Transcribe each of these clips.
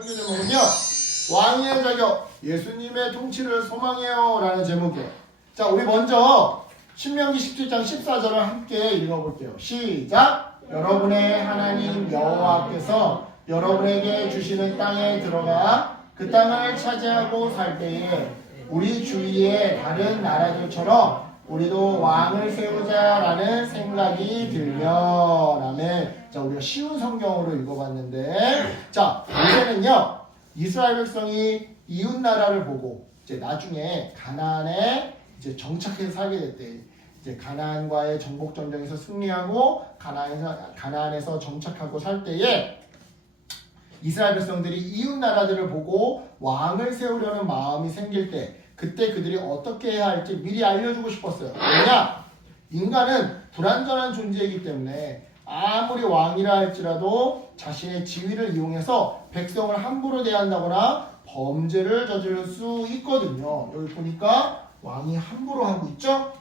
설교 제목은요. 왕의 자격, 예수님의 통치를 소망해요 라는 제목이에요. 자, 우리 먼저 신명기 17장 14절을 함께 읽어볼게요. 시작! 여러분의 하나님 여호와께서 여러분에게 주시는 땅에 들어가 그 땅을 차지하고 살 때에 우리 주위의 다른 나라들처럼 우리도 왕을 세우자라는 생각이 들면 아멘. 자, 우리가 쉬운 성경으로 읽어봤는데, 자, 이제는요 이스라엘 백성이 이웃 나라를 보고 이제 나중에 가나안에 이제 정착해서 살게 됐대. 이제 가나안과의 정복 전쟁에서 승리하고 가나안에서 정착하고 살 때에 이스라엘 백성들이 이웃 나라들을 보고 왕을 세우려는 마음이 생길 때 그때 그들이 어떻게 해야 할지 미리 알려주고 싶었어요. 왜냐? 인간은 불완전한 존재이기 때문에 아무리 왕이라 할지라도 자신의 지위를 이용해서 백성을 함부로 대한다거나 범죄를 저지를 수 있거든요. 여기 보니까 왕이 함부로 하고 있죠?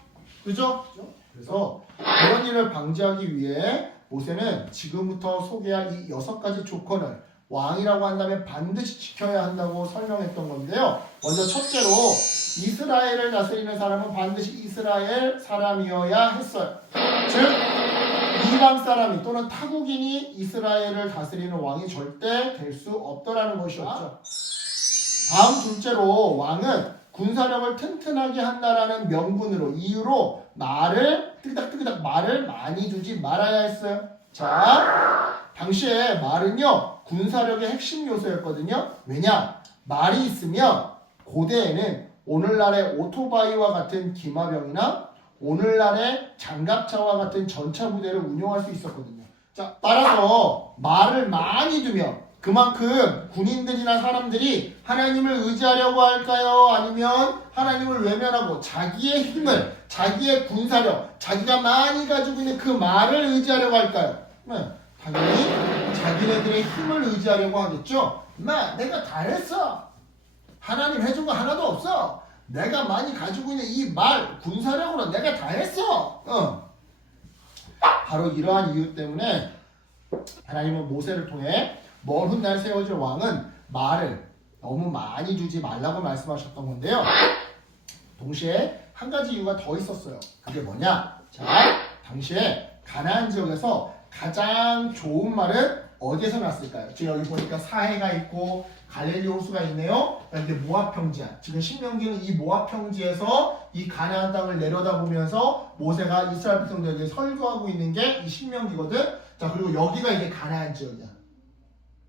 그죠? 그래서 그런 일을 방지하기 위해 모세는 지금부터 소개할 이 6가지 조건을 왕이라고 한다면 반드시 지켜야 한다고 설명했던 건데요. 먼저 첫째로 이스라엘을 다스리는 사람은 반드시 이스라엘 사람이어야 했어요. 즉 이방 사람이 또는 타국인이 이스라엘을 다스리는 왕이 절대 될 수 없더라는 것이었죠. 다음 둘째로 왕은 군사력을 튼튼하게 한다라는 명분으로 이유로 말을 뜨기닥뜨기닥 말을 많이 두지 말아야 했어요. 자, 당시에 말은요 군사력의 핵심 요소였거든요. 왜냐? 말이 있으면 고대에는 오늘날의 오토바이와 같은 기마병이나 오늘날의 장갑차와 같은 전차 부대를 운용할 수 있었거든요. 자, 따라서 말을 많이 두면 그만큼 군인들이나 사람들이 하나님을 의지하려고 할까요? 아니면 하나님을 외면하고 자기의 힘을, 자기의 군사력, 자기가 많이 가지고 있는 그 말을 의지하려고 할까요? 당연히 자기네들의 힘을 의지하려고 하겠죠. 내가 다 했어. 하나님 해준 거 하나도 없어. 내가 많이 가지고 있는 이 말, 군사력으로 내가 다 했어. 바로 이러한 이유 때문에 하나님은 모세를 통해 먼 훗날 세워질 왕은 말을 너무 많이 주지 말라고 말씀하셨던 건데요. 동시에 한 가지 이유가 더 있었어요. 그게 뭐냐? 자, 당시에 가나안 지역에서 가장 좋은 말은 어디에서 났을까요? 지금 여기 보니까 사해가 있고 갈릴리 호수가 있네요. 그런데 모압 평지야. 지금 신명기는 이 모압 평지에서 이 가나안 땅을 내려다보면서 모세가 이스라엘 백성들에게 설교하고 있는 게 이 신명기거든. 자, 그리고 여기가 이제 가나안 지역이야.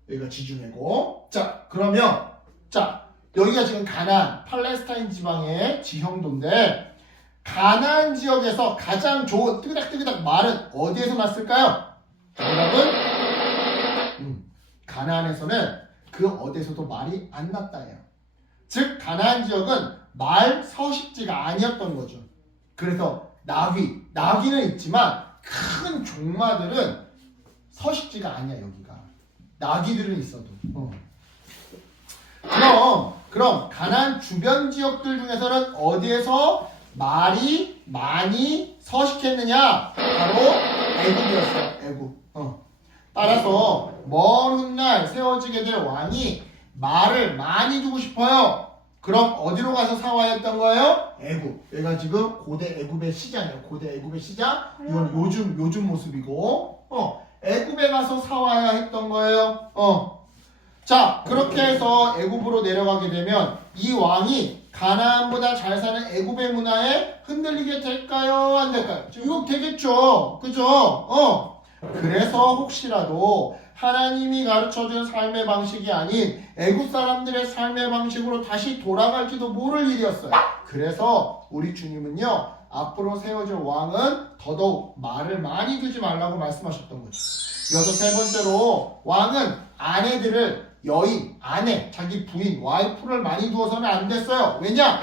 여기가 지중해고. 자, 그러면 자, 여기가 지금 가나안, 팔레스타인 지방의 지형도인데 가나안 지역에서 가장 좋은 뜨기닥뜨기닥 말은 어디에서 났을까요? 정답은 가나안에서는 그 어디에서도 말이 안 났다예요. 즉 가나안 지역은 말 서식지가 아니었던 거죠. 그래서 나귀는 있지만 큰 종마들은 서식지가 아니야. 여기가 나귀들은 있어도. 그럼 가나안 주변 지역들 중에서는 어디에서 말이 많이 서식했느냐? 바로 애굽이었어요. 애굽. 따라서 먼 훗날 세워지게 될 왕이 말을 많이 두고 싶어요. 그럼 어디로 가서 사와야 했던 거예요? 애굽. 얘가 지금 고대 애굽의 시장이에요. 고대 애굽의 시장. 이건 요즘 모습이고. 애굽에 가서 사와야 했던 거예요. 자, 그렇게 해서 애굽으로 내려가게 되면 이 왕이 가나안보다 잘 사는 애굽의 문화에 흔들리게 될까요? 안 될까요? 이거 되겠죠. 그죠? 그래서 혹시라도 하나님이 가르쳐준 삶의 방식이 아닌 애굽 사람들의 삶의 방식으로 다시 돌아갈지도 모를 일이었어요. 그래서 우리 주님은요 앞으로 세워질 왕은 더더욱 말을 많이 두지 말라고 말씀하셨던 거죠. 이어서 세 번째로 왕은 아내들을 여인, 아내, 자기 부인, 와이프를 많이 두어서는 안 됐어요. 왜냐?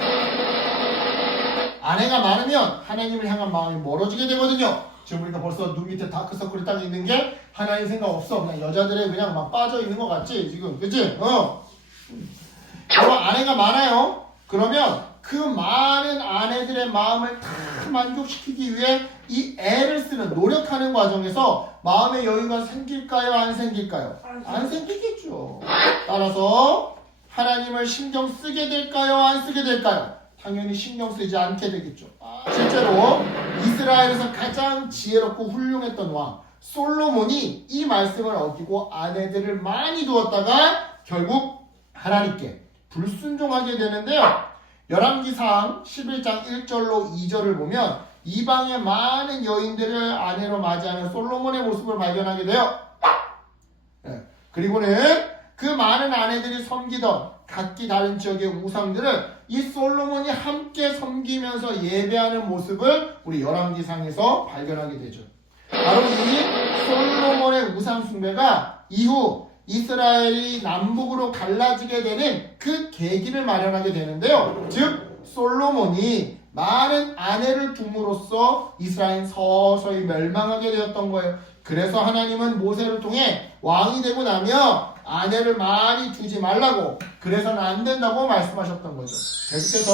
아내가 많으면 하나님을 향한 마음이 멀어지게 되거든요. 지금 우리가 벌써 눈 밑에 다크서클이 딱 있는 게 하나님 생각 없어. 그냥 여자들의 그냥 막 빠져 있는 것 같지 지금, 그치? 여러분 아내가 많아요. 그러면 그 많은 아내들의 마음을 다 만족시키기 위해 이 애를 쓰는 노력하는 과정에서 마음의 여유가 생길까요? 안 생길까요? 안 생기겠죠. 따라서 하나님을 신경 쓰게 될까요? 안 쓰게 될까요? 당연히 신경 쓰지 않게 되겠죠. 실제로 이스라엘에서 가장 지혜롭고 훌륭했던 왕 솔로몬이 이 말씀을 어기고 아내들을 많이 두었다가 결국 하나님께 불순종하게 되는데요. 열왕기상 11장 1절로 2절을 보면 이방의 많은 여인들을 아내로 맞이하는 솔로몬의 모습을 발견하게 돼요. 그리고는 그 많은 아내들이 섬기던 각기 다른 지역의 우상들을 이 솔로몬이 함께 섬기면서 예배하는 모습을 우리 열왕기상에서 발견하게 되죠. 바로 이 솔로몬의 우상 숭배가 이후 이스라엘이 남북으로 갈라지게 되는 그 계기를 마련하게 되는데요. 즉 솔로몬이 많은 아내를 둠으로써 이스라엘은 서서히 멸망하게 되었던 거예요. 그래서 하나님은 모세를 통해 왕이 되고 나면 아내를 많이 두지 말라고, 그래서는 안 된다고 말씀하셨던 거죠. 계속해서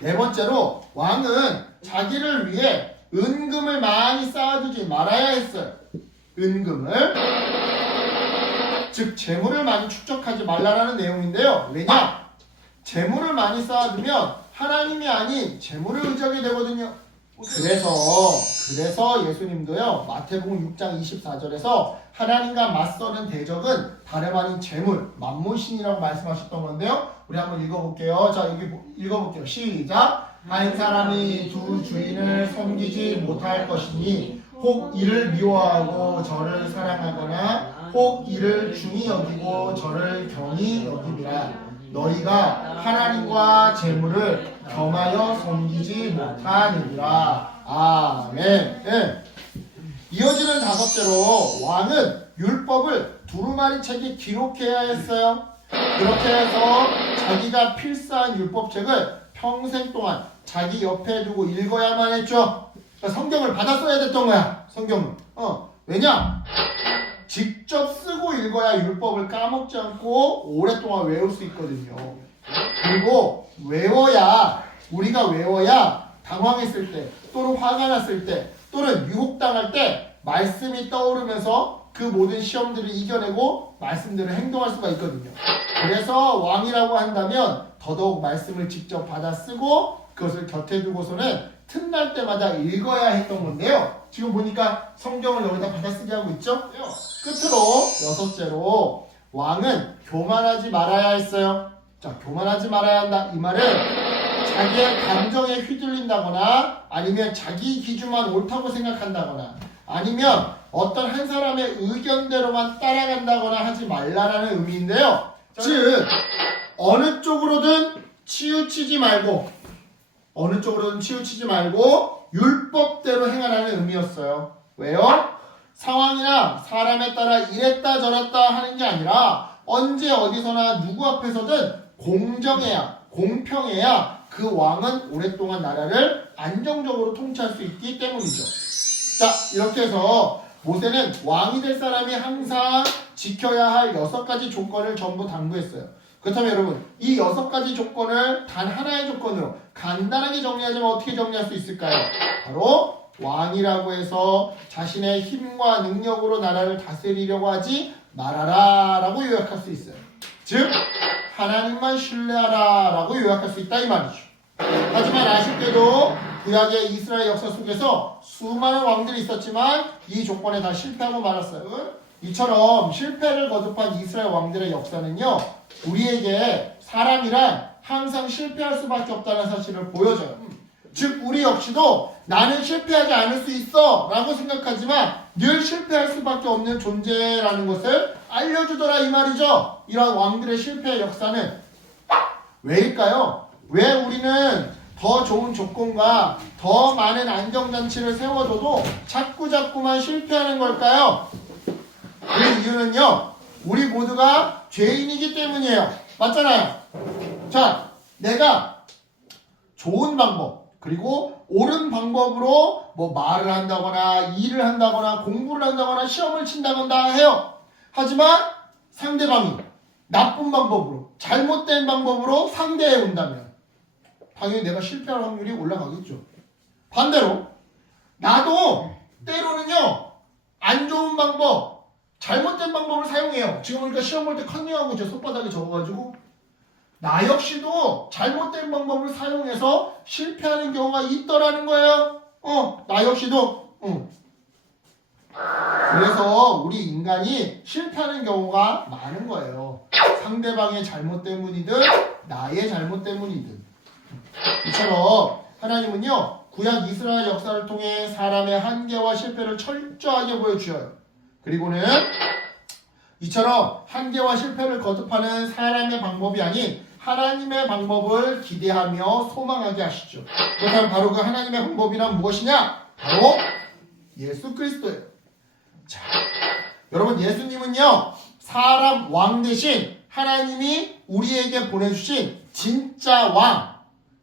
네 번째로 왕은 자기를 위해 은금을 많이 쌓아두지 말아야 했어요. 은금을, 즉 재물을 많이 축적하지 말라라는 내용인데요. 왜냐? 재물을 많이 쌓아두면 하나님이 아닌 재물을 의지하게 되거든요. 그래서 예수님도요, 마태복음 6장 24절에서 하나님과 맞서는 대적은 다름 아닌 재물, 만문신이라고 말씀하셨던 건데요. 우리 한번 읽어볼게요. 자, 여기 읽어볼게요. 시작. 한 사람이 두 주인을 섬기지 못할 것이니 혹 이를 미워하고 저를 사랑하거나 혹 이를 중히 여기고 저를 경히 여기리라. 너희가 하나님과 재물을 겸하여 섬기지 못하느니라. 아멘. 네. 이어지는 다섯째로 왕은 율법을 두루마리 책에 기록해야 했어요. 그렇게 해서 자기가 필사한 율법책을 평생 동안 자기 옆에 두고 읽어야만 했죠. 그러니까 성경을 받아 써야 됐던 거야. 성경을. 왜냐? 직접 쓰고 읽어야 율법을 까먹지 않고 오랫동안 외울 수 있거든요. 그리고 우리가 외워야 당황했을 때, 또는 화가 났을 때, 또는 유혹당할 때 말씀이 떠오르면서 그 모든 시험들을 이겨내고 말씀대로 행동할 수가 있거든요. 그래서 왕이라고 한다면 더더욱 말씀을 직접 받아 쓰고 그것을 곁에 두고서는 틈날 때마다 읽어야 했던 건데요. 지금 보니까 성경을 여기다 받아쓰기 하고 있죠? 끝으로 여섯째로 왕은 교만하지 말아야 했어요. 자, 교만하지 말아야 한다. 이 말은 자기의 감정에 휘둘린다거나 아니면 자기 기준만 옳다고 생각한다거나 아니면 어떤 한 사람의 의견대로만 따라간다거나 하지 말라라는 의미인데요. 즉 어느 쪽으로든 치우치지 말고 율법대로 행하라는 의미였어요. 왜요? 상황이나 사람에 따라 이랬다 저랬다 하는 게 아니라 언제 어디서나 누구 앞에서든 공평해야 그 왕은 오랫동안 나라를 안정적으로 통치할 수 있기 때문이죠. 자, 이렇게 해서 모세는 왕이 될 사람이 항상 지켜야 할 6가지 조건을 전부 당부했어요. 그렇다면 여러분, 이 6가지 조건을 단 하나의 조건으로 간단하게 정리하자면 어떻게 정리할 수 있을까요? 바로 왕이라고 해서 자신의 힘과 능력으로 나라를 다스리려고 하지 말아라 라고 요약할 수 있어요. 즉 하나님만 신뢰하라 라고 요약할 수 있다 이 말이죠. 하지만 아쉽게도 구약의 이스라엘 역사 속에서 수많은 왕들이 있었지만 이 조건에 다 실패하고 말았어요. 이처럼 실패를 거듭한 이스라엘 왕들의 역사는요, 우리에게 사람이란 항상 실패할 수밖에 없다는 사실을 보여줘요. 즉 우리 역시도 나는 실패하지 않을 수 있어 라고 생각하지만 늘 실패할 수밖에 없는 존재라는 것을 알려주더라 이 말이죠. 이런 왕들의 실패의 역사는 왜일까요? 왜 우리는 더 좋은 조건과 더 많은 안정장치를 세워줘도 자꾸만 실패하는 걸까요? 그 이유는요, 우리 모두가 죄인이기 때문이에요. 맞잖아요. 자, 내가 좋은 방법 그리고 옳은 방법으로 뭐 말을 한다거나 일을 한다거나 공부를 한다거나 시험을 친다거나 해요. 하지만 상대방이 나쁜 방법으로 잘못된 방법으로 상대해 온다면 당연히 내가 실패할 확률이 올라가겠죠. 반대로 나도 때로는요 안 좋은 방법, 잘못된 방법을 사용해요. 지금 보니까 시험 볼 때 컨닝하고 제 손바닥에 적어가지고 나 역시도 잘못된 방법을 사용해서 실패하는 경우가 있더라는 거예요. 나 역시도. 그래서 우리 인간이 실패하는 경우가 많은 거예요. 상대방의 잘못 때문이든 나의 잘못 때문이든. 이처럼 하나님은요 구약 이스라엘 역사를 통해 사람의 한계와 실패를 철저하게 보여주셔요. 그리고는 이처럼 한계와 실패를 거듭하는 사람의 방법이 아닌 하나님의 방법을 기대하며 소망하게 하시죠. 그렇다면 바로 그 하나님의 방법이란 무엇이냐? 바로 예수 그리스도예요. 자, 여러분 예수님은요 사람 왕 대신 하나님이 우리에게 보내주신 진짜 왕,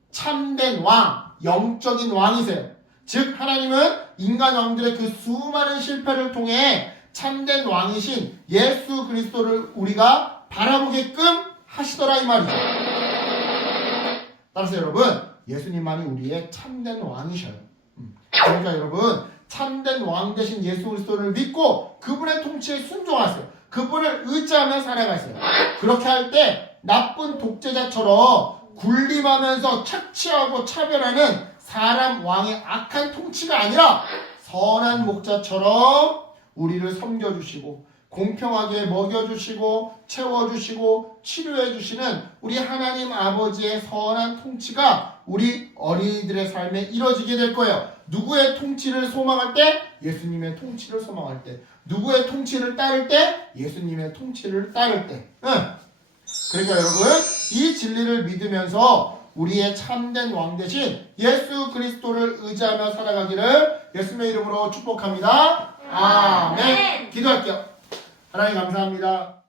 참된 왕, 영적인 왕이세요. 즉 하나님은 인간 왕들의 그 수많은 실패를 통해 참된 왕이신 예수 그리스도를 우리가 바라보게끔 하시더라 이 말이죠. 따라서 여러분 예수님만이 우리의 참된 왕이셔요. 그러니까 여러분 참된 왕 되신 예수 그리스도를 믿고 그분의 통치에 순종하세요. 그분을 의지하며 살아가세요. 그렇게 할 때 나쁜 독재자처럼 군림하면서 착취하고 차별하는 사람 왕의 악한 통치가 아니라 선한 목자처럼 우리를 섬겨주시고 공평하게 먹여주시고 채워주시고 치료해주시는 우리 하나님 아버지의 선한 통치가 우리 어린이들의 삶에 이뤄지게 될 거예요. 누구의 통치를 소망할 때? 예수님의 통치를 소망할 때. 누구의 통치를 따를 때? 예수님의 통치를 따를 때. 그러니까 여러분 이 진리를 믿으면서 우리의 참된 왕 대신 예수 그리스도를 의지하며 살아가기를 예수님의 이름으로 축복합니다. 아멘. 기도할게요. 하나님 감사합니다.